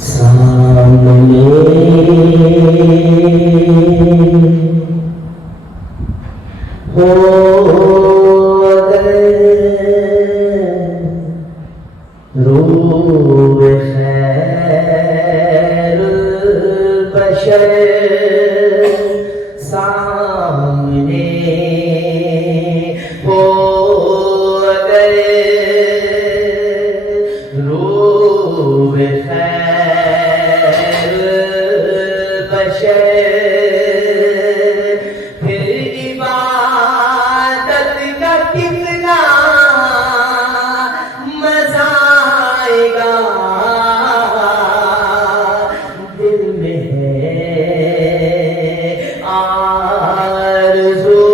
سامنے ہو گئے روح خیر البشر سامنے ہو گئے روح خیر البشر پھر عبادت کا کتنا مزہ آئے گا دل میں ہے آرزو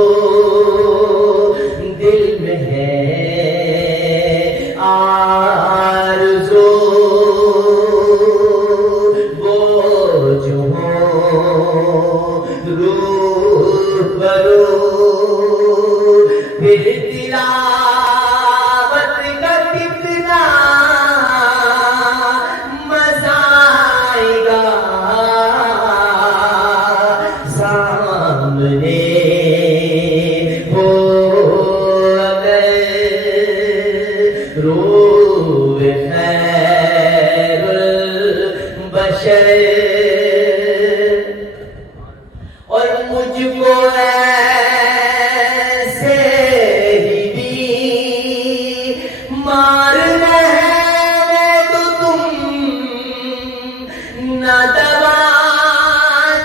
دل میں ہے آرزو وہ جو ہو روح برو پھر تلاوت کا کتنا مزہ آئے گا سامنے ہو گئے روح خیر البشر اور مجھ کو ایسے ہی بھی مارنا ہے تو تم نہ دوا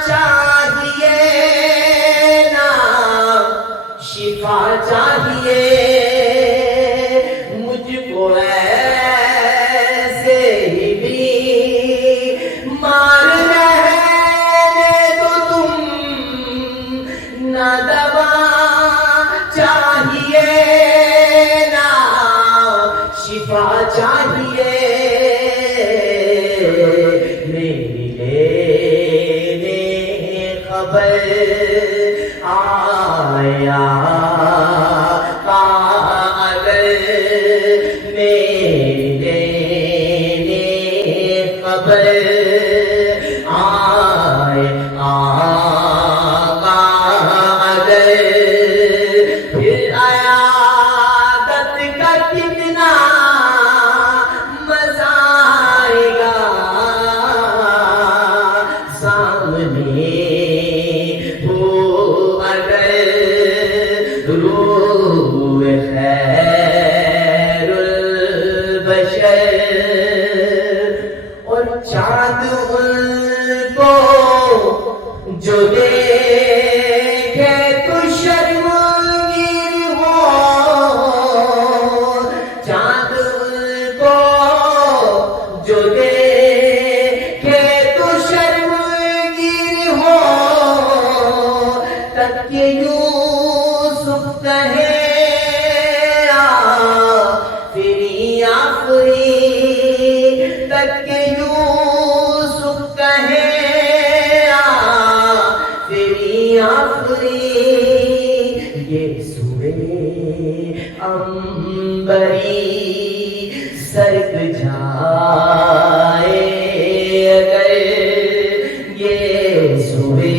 چاہیے نہ شفا چاہیے مجھ کو ایسے ہی بھی مارنا ہے تو تم نہ دوا چاہیے نہ شفا چاہیے میری لینے خبر آیا اگر میری لینے خبر آئے آقا اگر پھر عیادت کا کتنا مزہ آئے گا سامنے ہو اگر روح خیر البشر اور چاند ان کو جو دیکھے تو شرمگیر ہو چاند ان کو جو دیکھے تو شرمگیر ہو تک کہ یوسف کہے آفری آفری تک کہ یوسف کہے آفری آفری یہ سوئے عنبری سرک جائے اگر یہ سوئے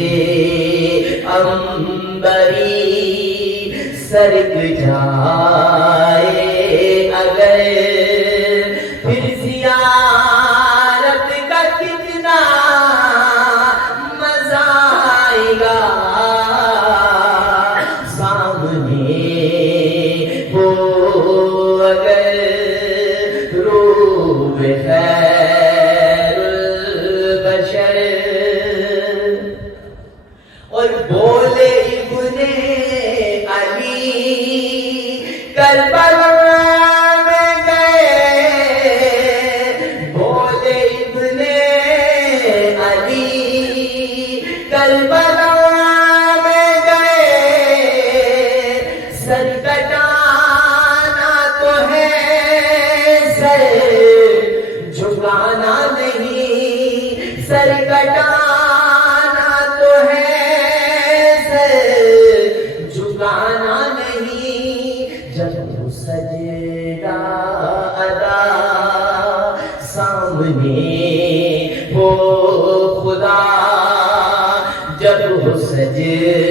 عنبری سرک جائے اگر پھر زیارت کا کتنا مزہ آئے گا سامنے ہو اگر روح خیر البشر اور بولے ابن علی کربلا میں گئے بولے ابن علی کربلا میں گئے سر کٹانا تو ہے سر جھکانا نہیں سر کٹانا تو ہے سر جھکانا نہیں جب سجدہ ادا سامنے ہو خدا جب ہو سجدے